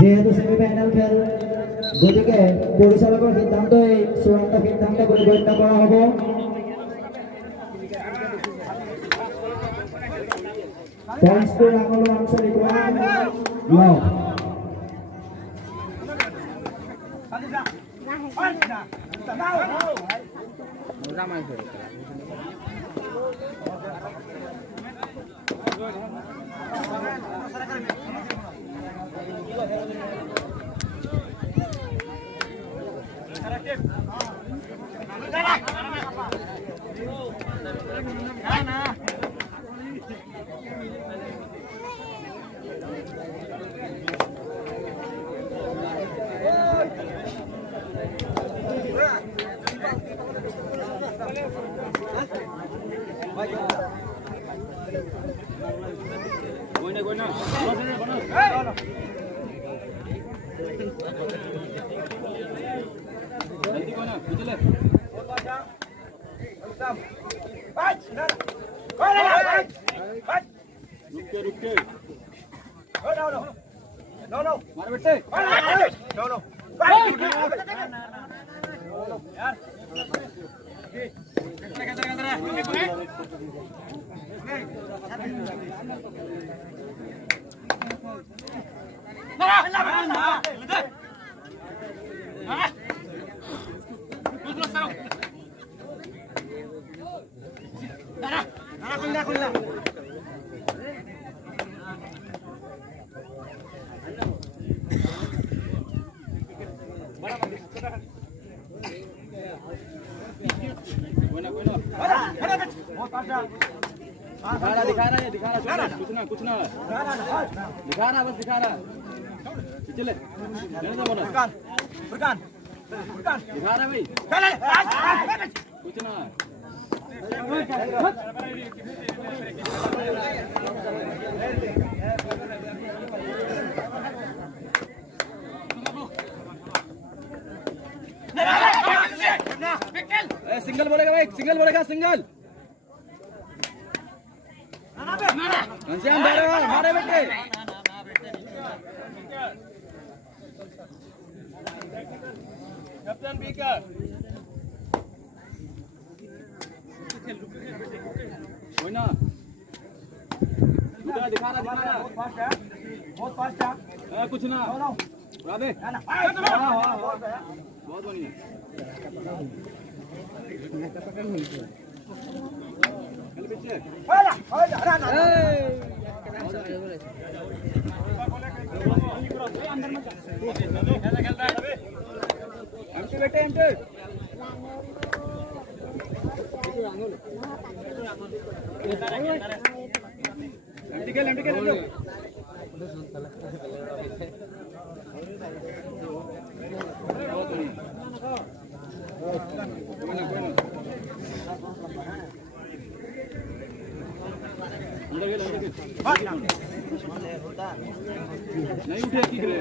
যেহেতু সেমিফাইনাল খেল গতিকে পৰিচালকৰ সিদ্ধান্তই চূড়ান্ত সিদ্ধান্ত বুলি গণ্য কৰা হ'ব। পইণ্টছটো ৰাঙলু আঞ্চলিক सिंगल बोलेगा भाई, सिंगल बोलेगा, सिंगल मारे बेटे कैप्टन बीकर कोई ना दिखा रहा बहुत फास्ट है कुछ ना उड़ा दे बहुत बढ़िया नहीं उठे की करे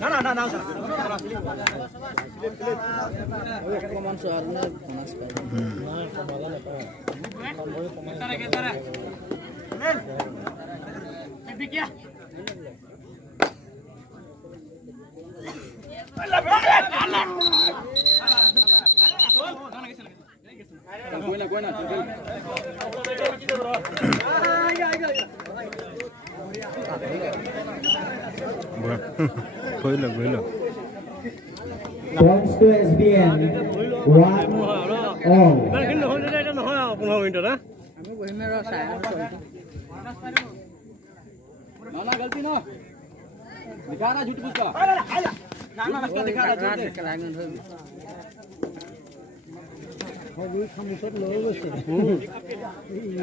ना ना ना कमान सोरने पनास पे क्या कोई ना कोई लो points to SBN 1 all 15 minute না আমি বহিমে ৰ চাই ना गलती ना दिखा ना झूठ पूछ का ना इसका दिखा ना झूठ दे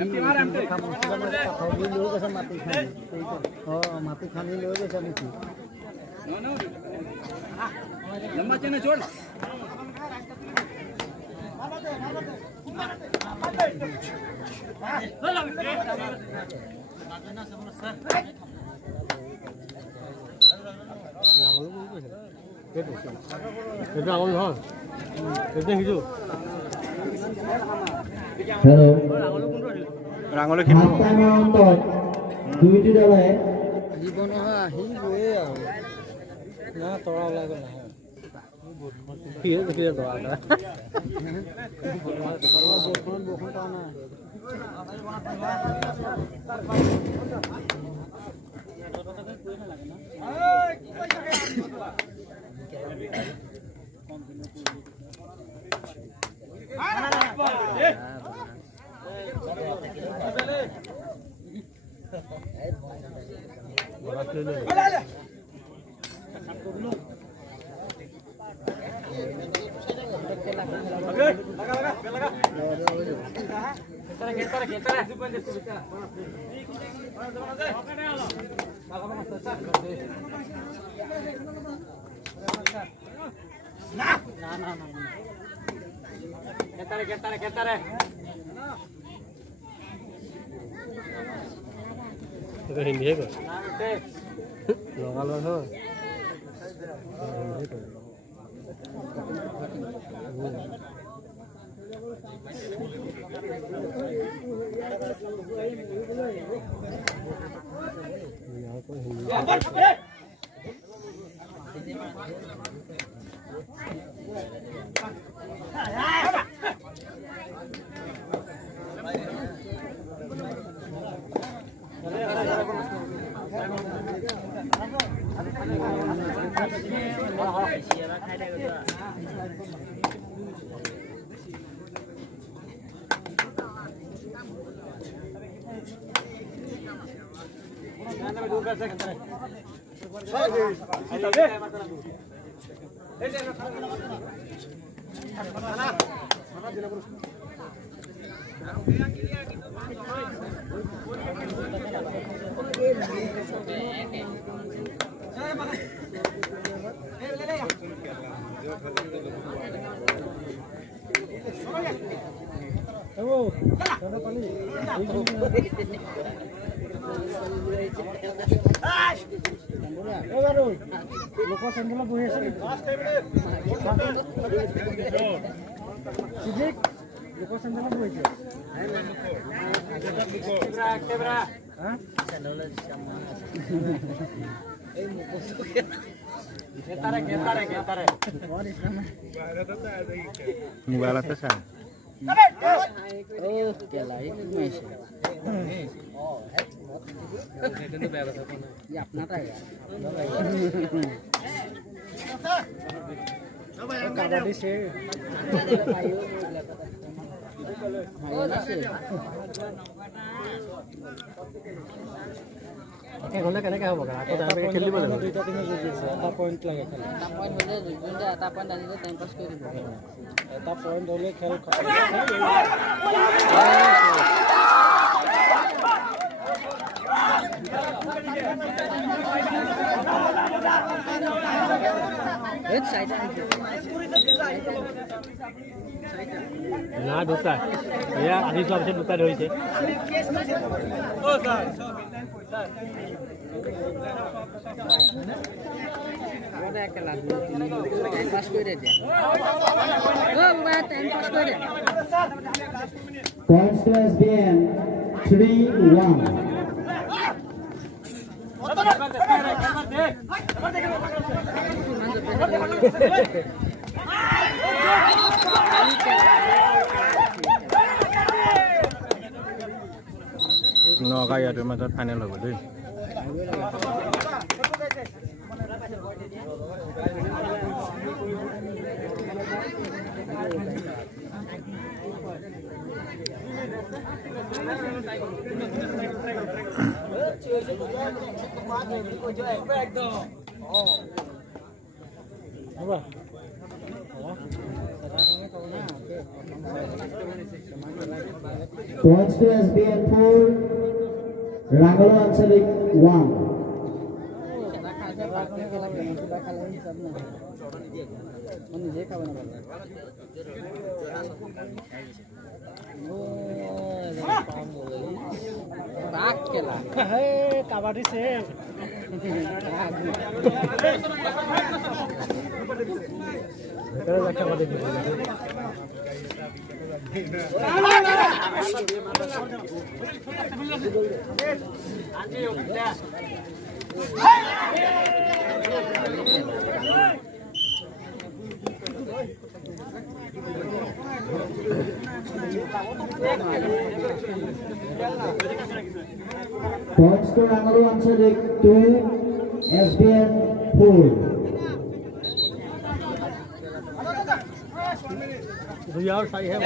एमटी मार एमटी माती खानी ले गए सब नो नो लंबा चेन छोड़ এটা আমল নহয় এটা হিজু हेलो ৰাঙলে हाफ टाइम অন্তত দুইটি দলে জীৱন আহি গৈ আৰু না তৰা ওলাই গ'ল কি হৈছে দৰা বৰষুণ পোৱা নাই হিন্দী হে কয় লগালো হয় লোকৰ চেণ্ডেলত বহি আছে চিজিক লোকৰ চেণ্ডেলত বহিছে মোবাইল আছে চা কাবাডী সে গ'লে কেনেকৈ হ'ব আকৌ তাৰপৰা খেলিব লাগিব দুইটা টিমে জিকি আছে এটা পইণ্ট লাগে খালি এটা পইণ্ট আনিলে টাইম পাছ কৰি দিব এটা পইণ্ট হ'লে খেল খতম না দুটা এয়া আহি যোৱাৰ পিছত দুটা ধৰিছে পাছ কৰি দে টাইম পাছ কৰি দে Points to SBN 3-1. নগা ইয়াৰ মাজত ফাইনেল হ'ব দেই Apa? Points to SBN 4, Rangalo Anchalik 1. নিজে খাবে না রাগ খেলা kabaddi same kabaddi Points to Rangalo Anchalik 2, SBN 4. यार सही है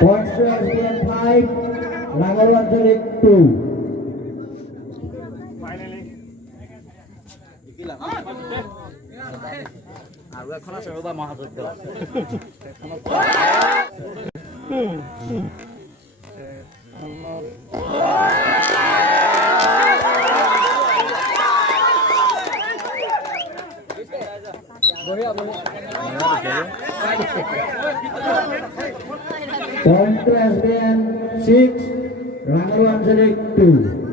Points to SBN 5, Rangalo Anchalik 2. আৰু এখন আছে ৰবা মহাযজ্ঞ Points to SBN 6, Rangalo Anchalik 2.